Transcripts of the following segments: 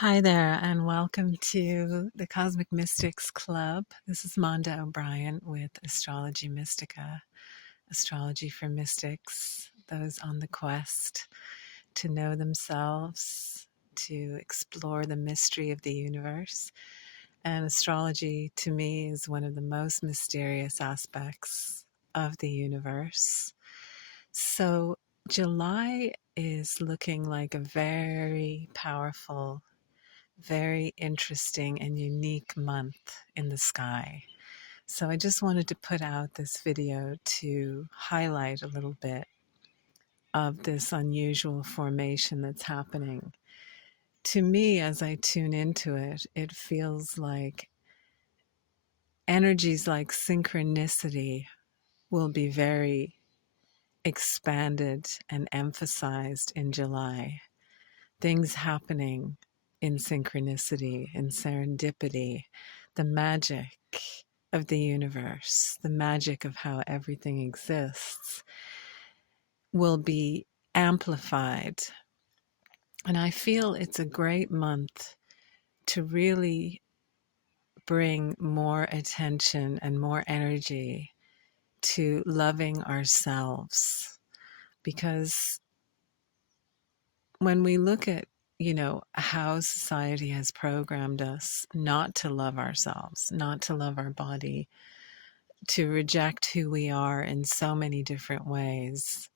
Hi there, and welcome to the Cosmic Mystics Club. This is Manda O'Brien with Astrology Mystica, Astrology for Mystics, those on the quest to know themselves, to explore the mystery of the universe. And astrology, to me, is one of the most mysterious aspects of the universe. So, July is looking like a very powerful, very interesting and unique month in the sky. So I just wanted to put out this video to highlight a little bit of this unusual formation that's happening. To me, as I tune into it, it feels like energies like synchronicity will be very expanded and emphasized in July. Things happening in synchronicity, in serendipity, the magic of the universe, the magic of how everything exists will be amplified. And I feel it's a great month to really bring more attention and more energy to loving ourselves. Because when we look at how society has programmed us not to love ourselves, not to love our body, to reject who we are in so many different ways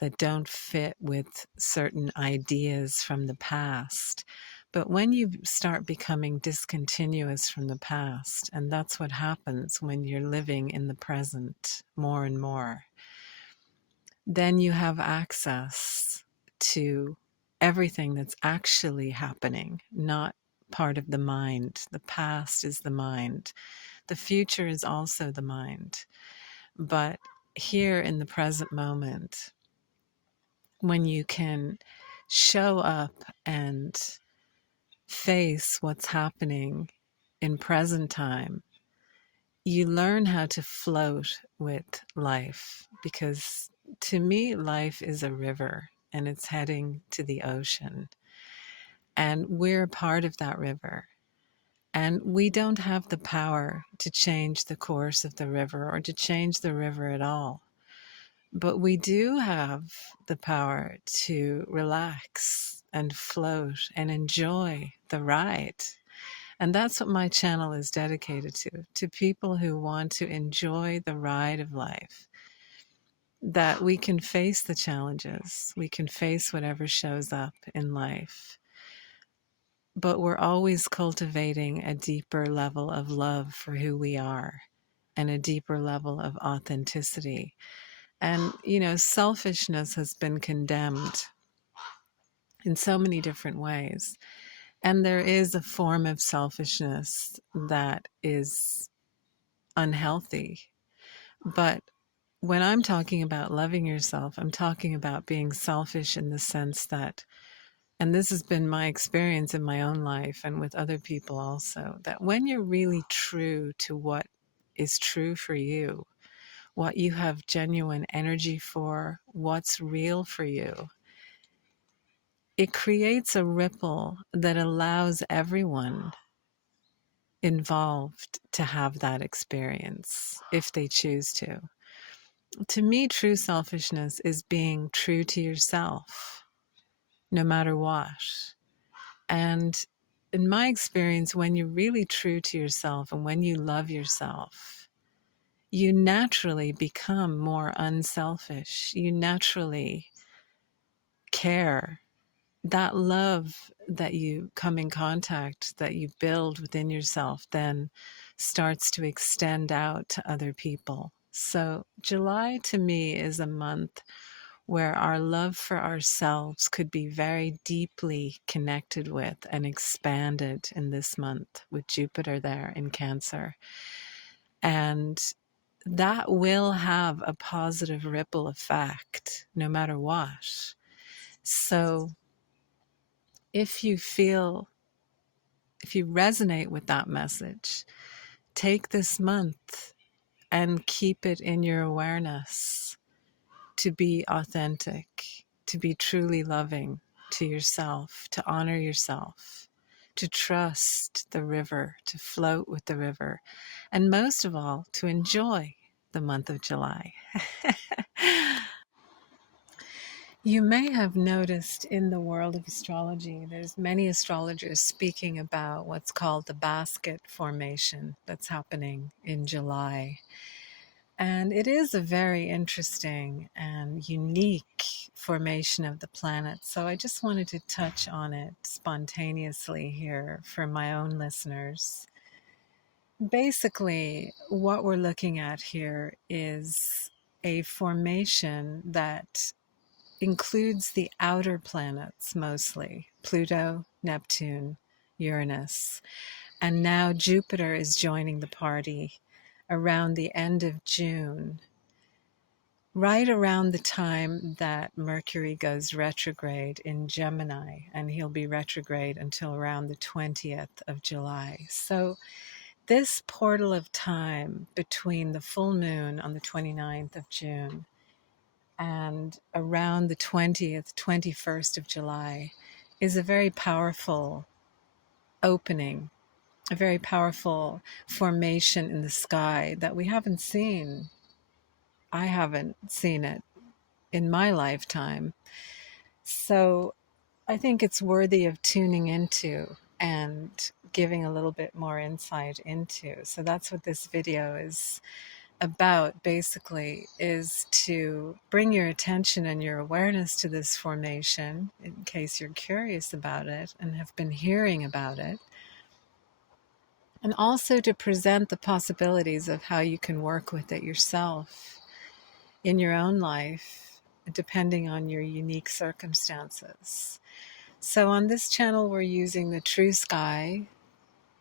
that don't fit with certain ideas from the past. But when you start becoming discontinuous from the past, and that's what happens when you're living in the present more and more, then you have access to everything that's actually happening, not part of the mind. The past is the mind. The future is also the mind. But here in the present moment, when you can show up and face what's happening in present time, you learn how to float with life, because to me, life is a river and it's heading to the ocean. And we're part of that river. And we don't have the power to change the course of the river or to change the river at all. But we do have the power to relax and float and enjoy the ride. And that's what my channel is dedicated to people who want to enjoy the ride of life. That we can face the challenges, we can face whatever shows up in life, but we're always cultivating a deeper level of love for who we are and a deeper level of authenticity. And, selfishness has been condemned in so many different ways. And there is a form of selfishness that is unhealthy. But when I'm talking about loving yourself, I'm talking about being selfish in the sense that, and this has been my experience in my own life and with other people also, that when you're really true to what is true for you, what you have genuine energy for, what's real for you, it creates a ripple that allows everyone involved to have that experience if they choose to. To me, true selfishness is being true to yourself, no matter what. And in my experience, when you're really true to yourself and when you love yourself, you naturally become more unselfish. You naturally care. That love that you come in contact, that you build within yourself, then starts to extend out to other people. So July to me is a month where our love for ourselves could be very deeply connected with and expanded in this month with Jupiter there in Cancer. And that will have a positive ripple effect no matter what. So if you resonate with that message, take this month and keep it in your awareness to be authentic, to be truly loving to yourself, to honor yourself, to trust the river, to float with the river, and most of all, to enjoy the month of July. You may have noticed in the world of astrology, there's many astrologers speaking about what's called the basket formation that's happening in July. And it is a very interesting and unique formation of the planet. So I just wanted to touch on it spontaneously here for my own listeners. Basically, what we're looking at here is a formation that includes the outer planets mostly, Pluto, Neptune, Uranus. And now Jupiter is joining the party around the end of June, right around the time that Mercury goes retrograde in Gemini, and he'll be retrograde until around the 20th of July. So this portal of time between the full moon on the 29th of June and around the 20th, 21st of July is a very powerful opening, a very powerful formation in the sky that we haven't seen. I haven't seen it in my lifetime. So I think it's worthy of tuning into and giving a little bit more insight into. So that's what this video is about, basically, is to bring your attention and your awareness to this formation in case you're curious about it and have been hearing about it, and also to present the possibilities of how you can work with it yourself in your own life, depending on your unique circumstances. So on this channel, we're using the True Sky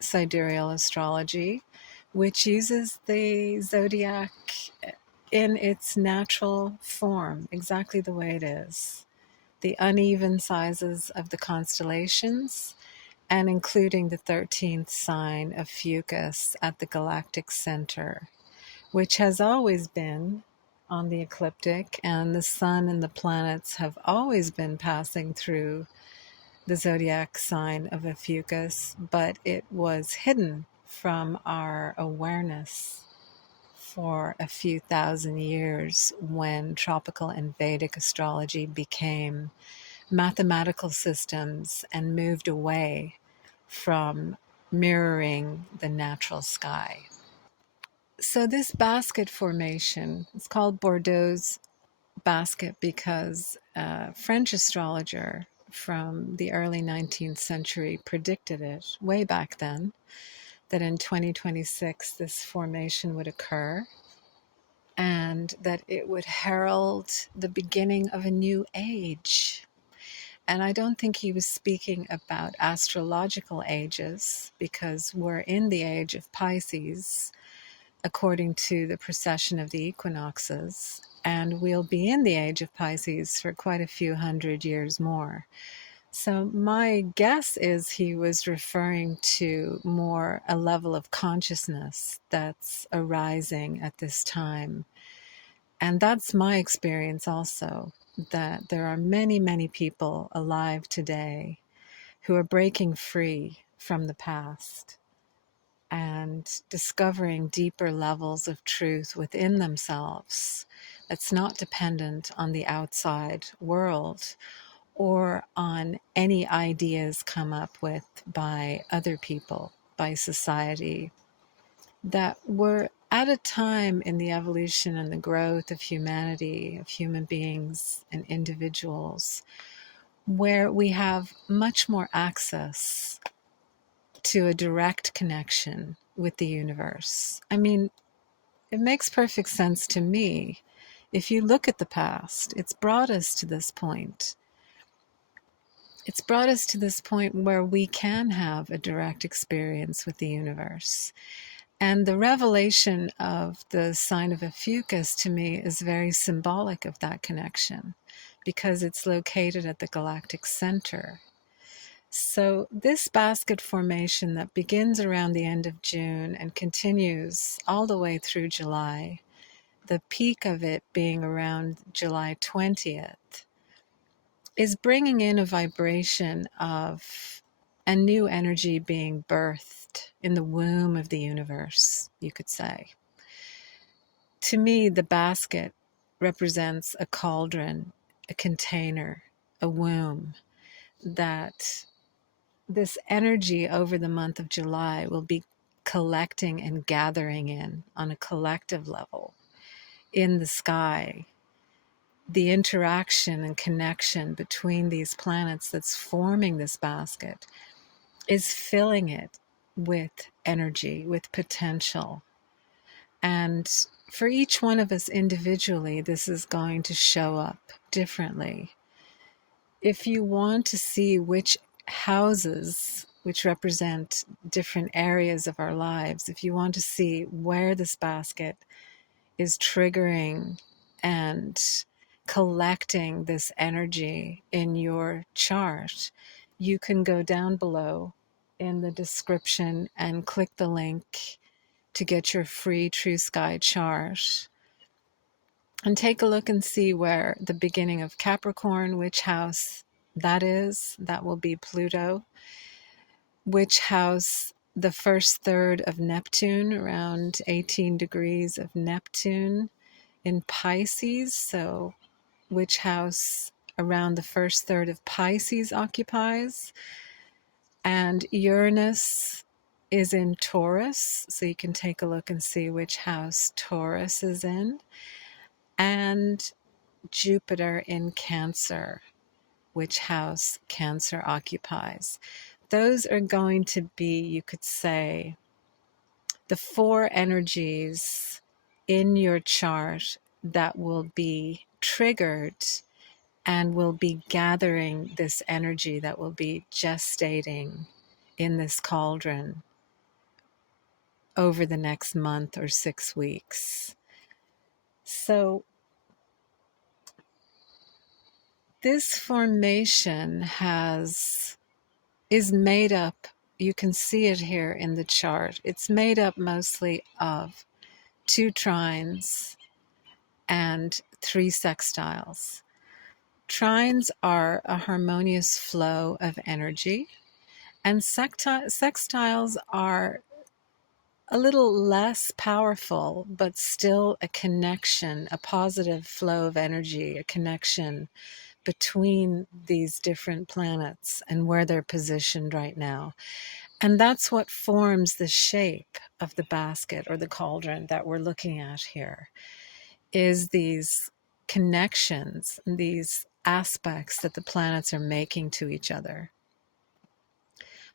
Sidereal Astrology, which uses the zodiac in its natural form, exactly the way it is. The uneven sizes of the constellations, and including the 13th sign of Fucus at the galactic center, which has always been on the ecliptic, and the sun and the planets have always been passing through the zodiac sign of Fucus, but it was hidden from our awareness for a few thousand years when tropical and Vedic astrology became mathematical systems and moved away from mirroring the natural sky. So this basket formation, it's called Bordeaux's basket because a French astrologer from the early 19th century predicted it way back then, that in 2026 this formation would occur and that it would herald the beginning of a new age. And I don't think he was speaking about astrological ages, because we're in the age of Pisces, according to the precession of the equinoxes, and we'll be in the age of Pisces for quite a few hundred years more. So my guess is he was referring to more a level of consciousness that's arising at this time. And that's my experience also, that there are many, many people alive today who are breaking free from the past and discovering deeper levels of truth within themselves that's not dependent on the outside world or on any ideas come up with by other people, by society, that we're at a time in the evolution and the growth of humanity, of human beings and individuals, where we have much more access to a direct connection with the universe. I mean, it makes perfect sense to me. If you look at the past, it's brought us to this point. It's brought us to this point where we can have a direct experience with the universe. And the revelation of the sign of Fucus to me is very symbolic of that connection, because it's located at the galactic center. So this basket formation that begins around the end of June and continues all the way through July, the peak of it being around July 20th, is bringing in a vibration of and new energy being birthed in the womb of the universe, you could say. To me, the basket represents a cauldron, a container, a womb, that this energy over the month of July will be collecting and gathering in on a collective level in the sky. The interaction and connection between these planets that's forming this basket is filling it with energy, with potential. And for each one of us individually, this is going to show up differently. If you want to see which houses, which represent different areas of our lives, if you want to see where this basket is triggering and collecting this energy in your chart, you can go down below in the description and click the link to get your free True Sky chart and take a look and see where the beginning of Capricorn, which house that is. That will be Pluto. Which house the first third of Neptune, around 18 degrees of Neptune in Pisces. So which house around the first third of Pisces occupies. And Uranus is in Taurus, so you can take a look and see which house Taurus is in. And Jupiter in Cancer, which house Cancer occupies. Those are going to be, you could say, the four energies in your chart that will be triggered and will be gathering this energy, that will be gestating in this cauldron over the next month or 6 weeks. So this formation is made up, you can see it here in the chart, it's made up mostly of 2 trines and 3 sextiles. Trines are a harmonious flow of energy, and sextiles are a little less powerful, but still a connection, a positive flow of energy, a connection between these different planets and where they're positioned right now. And that's what forms the shape of the basket or the cauldron that we're looking at here, is these connections, these aspects that the planets are making to each other.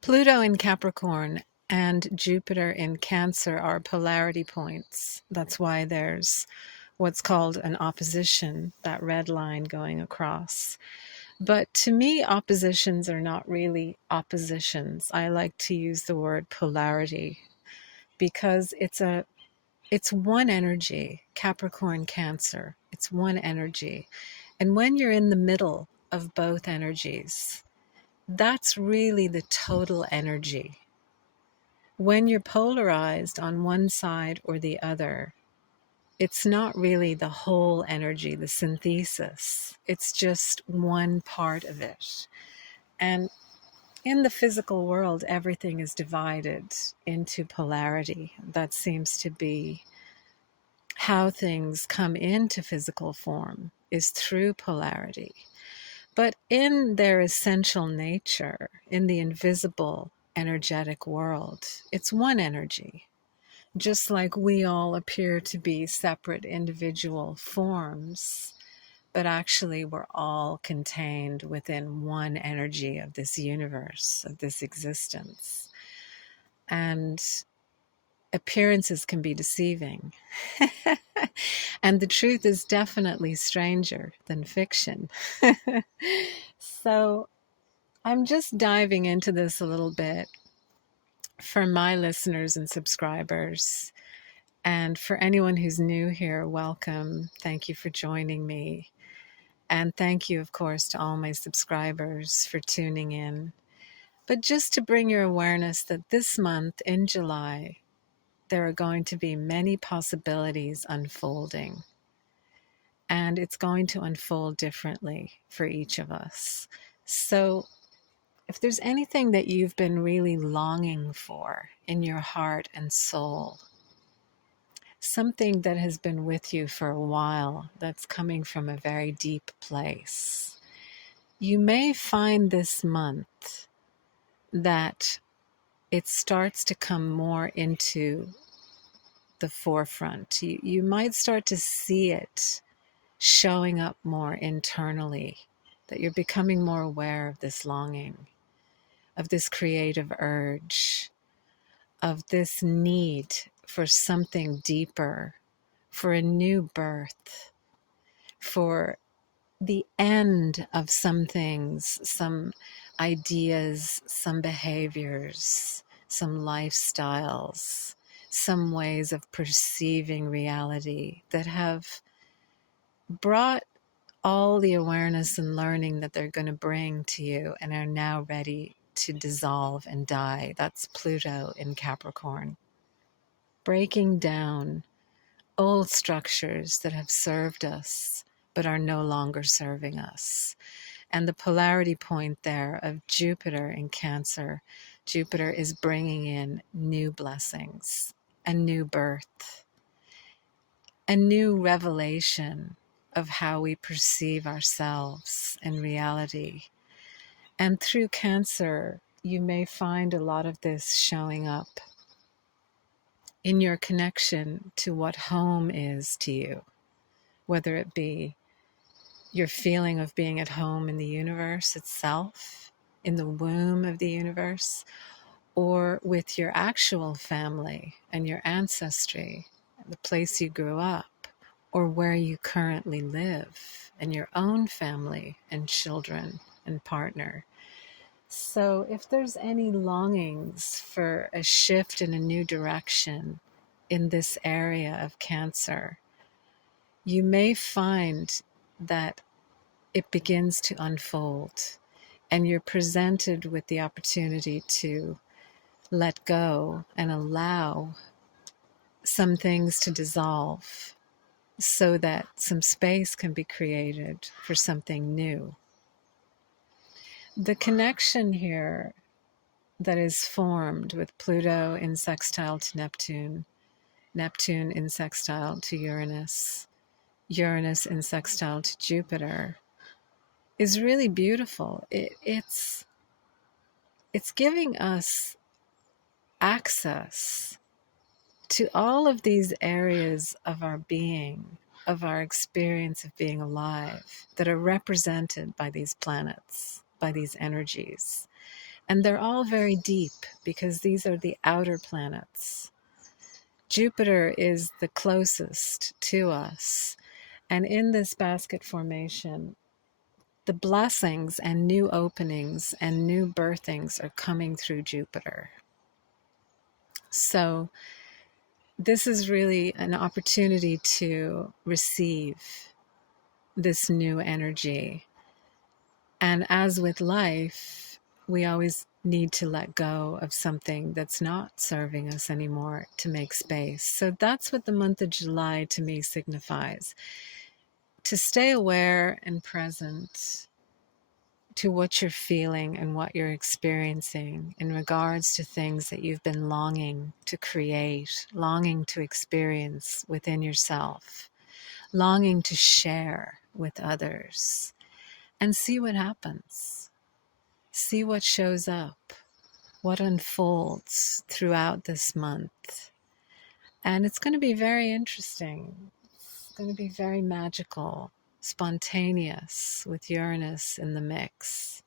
Pluto in Capricorn and Jupiter in Cancer are polarity points. That's why there's what's called an opposition, that red line going across. But to me, oppositions are not really oppositions. I like to use the word polarity because it's one energy, Capricorn, Cancer. It's one energy. And when you're in the middle of both energies, that's really the total energy. When you're polarized on one side or the other, it's not really the whole energy, the synthesis. It's just one part of it. And in the physical world, everything is divided into polarity. That seems to be how things come into physical form, is through polarity. But in their essential nature, in the invisible energetic world, it's one energy. Just like we all appear to be separate individual forms, but actually we're all contained within one energy of this universe, of this existence. And appearances can be deceiving. And the truth is definitely stranger than fiction. So I'm just diving into this a little bit for my listeners and subscribers. And for anyone who's new here, welcome. Thank you for joining me. And thank you, of course, to all my subscribers for tuning in. But just to bring your awareness that this month in July, there are going to be many possibilities unfolding. And it's going to unfold differently for each of us. So if there's anything that you've been really longing for in your heart and soul, something that has been with you for a while, that's coming from a very deep place, you may find this month that it starts to come more into the forefront. You might start to see it showing up more internally, that you're becoming more aware of this longing, of this creative urge, of this need for something deeper, for a new birth, for the end of some things, some ideas, some behaviors, some lifestyles, some ways of perceiving reality that have brought all the awareness and learning that they're going to bring to you and are now ready to dissolve and die. That's Pluto in Capricorn. Breaking down old structures that have served us but are no longer serving us. And the polarity point there of Jupiter in Cancer, Jupiter is bringing in new blessings, a new birth, a new revelation of how we perceive ourselves in reality. And through Cancer, you may find a lot of this showing up in your connection to what home is to you, whether it be your feeling of being at home in the universe itself, in the womb of the universe, or with your actual family and your ancestry, the place you grew up, or where you currently live, and your own family and children and partner. So if there's any longings for a shift in a new direction in this area of Cancer, you may find that it begins to unfold and you're presented with the opportunity to let go and allow some things to dissolve so that some space can be created for something new. The connection here that is formed with Pluto in sextile to Neptune, Neptune in sextile to Uranus, Uranus in sextile to Jupiter, is really beautiful. It's giving us access to all of these areas of our being, of our experience of being alive, that are represented by these planets, by these energies. And they're all very deep because these are the outer planets. Jupiter is the closest to us. And in this basket formation, the blessings and new openings and new birthings are coming through Jupiter. So this is really an opportunity to receive this new energy. And as with life, we always need to let go of something that's not serving us anymore to make space. So that's what the month of July to me signifies. To stay aware and present to what you're feeling and what you're experiencing in regards to things that you've been longing to create, longing to experience within yourself, longing to share with others, and see what happens. See what shows up, what unfolds throughout this month. And it's going to be very interesting. It's going to be very magical, spontaneous with Uranus in the mix.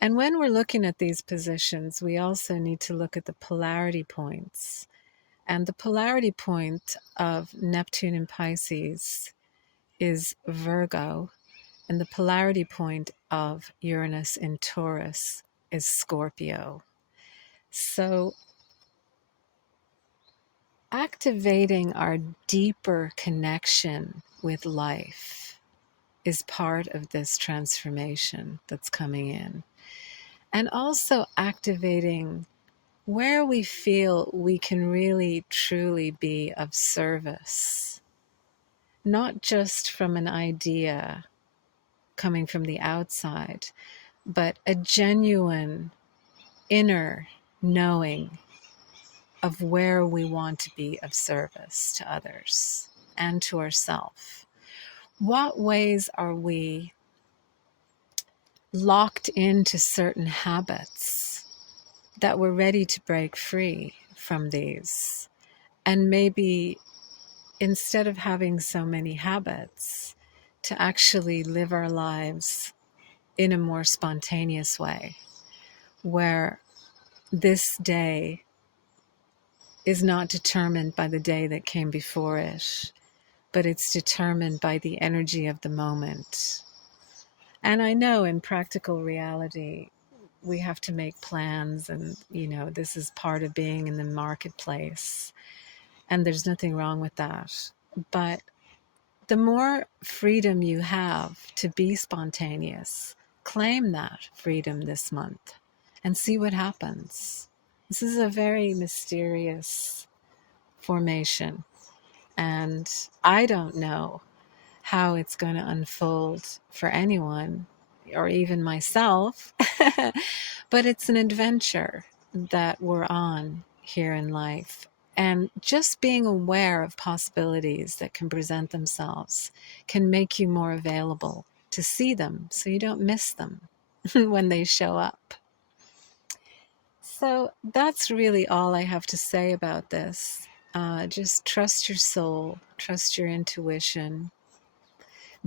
And when we're looking at these positions, we also need to look at the polarity points. And the polarity point of Neptune in Pisces is Virgo, and the polarity point of Uranus in Taurus is Scorpio. So activating our deeper connection with life is part of this transformation that's coming in. And also activating where we feel we can really truly be of service, not just from an idea coming from the outside, but a genuine inner knowing of where we want to be of service to others and to ourselves. What ways are we locked into certain habits that we're ready to break free from these? And maybe instead of having so many habits, to actually live our lives in a more spontaneous way, where this day is not determined by the day that came before it, but it's determined by the energy of the moment. And I know in practical reality, we have to make plans, and this is part of being in the marketplace, and there's nothing wrong with that. But the more freedom you have to be spontaneous, claim that freedom this month and see what happens. This is a very mysterious formation, and I don't know how it's going to unfold for anyone or even myself, but it's an adventure that we're on here in life. And just being aware of possibilities that can present themselves can make you more available to see them so you don't miss them when they show up. So that's really all I have to say about this. Just trust your soul, trust your intuition,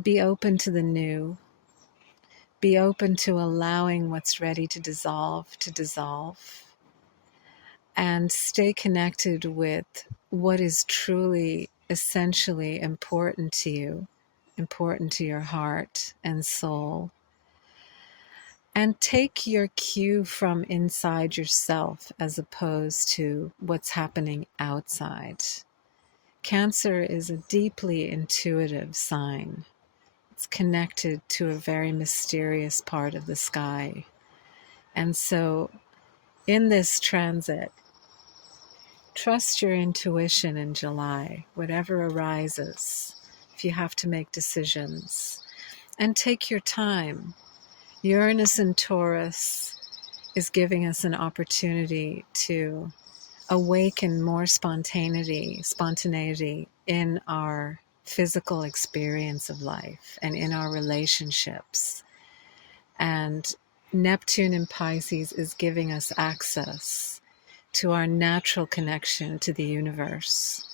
be open to the new, be open to allowing what's ready to dissolve, and stay connected with what is truly, essentially important to you, important to your heart and soul. And take your cue from inside yourself as opposed to what's happening outside. Cancer is a deeply intuitive sign. It's connected to a very mysterious part of the sky. And so in this transit, trust your intuition in July, whatever arises, if you have to make decisions. And take your time. Uranus and Taurus is giving us an opportunity to awaken more spontaneity in our physical experience of life and in our relationships. And Neptune in Pisces is giving us access to our natural connection to the universe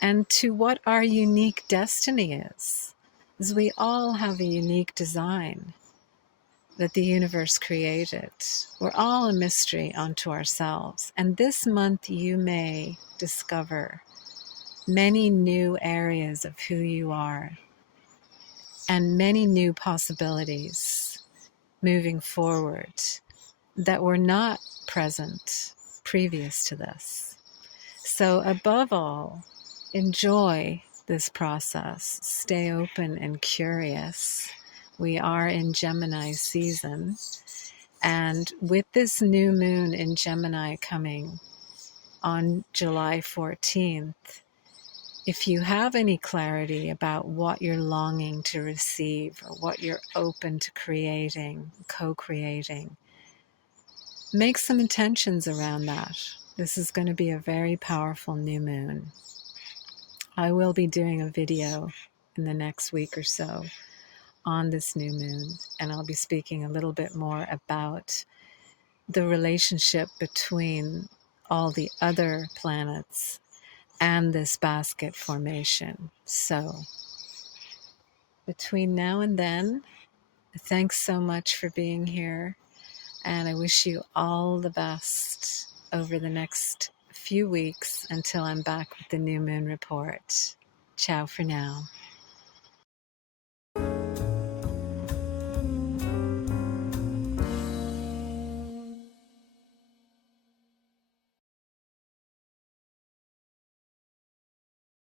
and to what our unique destiny is. As we all have a unique design that the universe created. We're all a mystery unto ourselves. And this month you may discover many new areas of who you are and many new possibilities moving forward that were not present previous to this. So above all, enjoy this process. Stay open and curious. We are in Gemini season, and with this new moon in Gemini coming on July 14th, if you have any clarity about what you're longing to receive or what you're open to creating, co-creating, make some intentions around that. This is going to be a very powerful new moon. I will be doing a video in the next week or so on this new moon, and I'll be speaking a little bit more about the relationship between all the other planets and this basket formation. So between now and then, thanks so much for being here, and I wish you all the best over the next few weeks until I'm back with the new moon report. Ciao for now.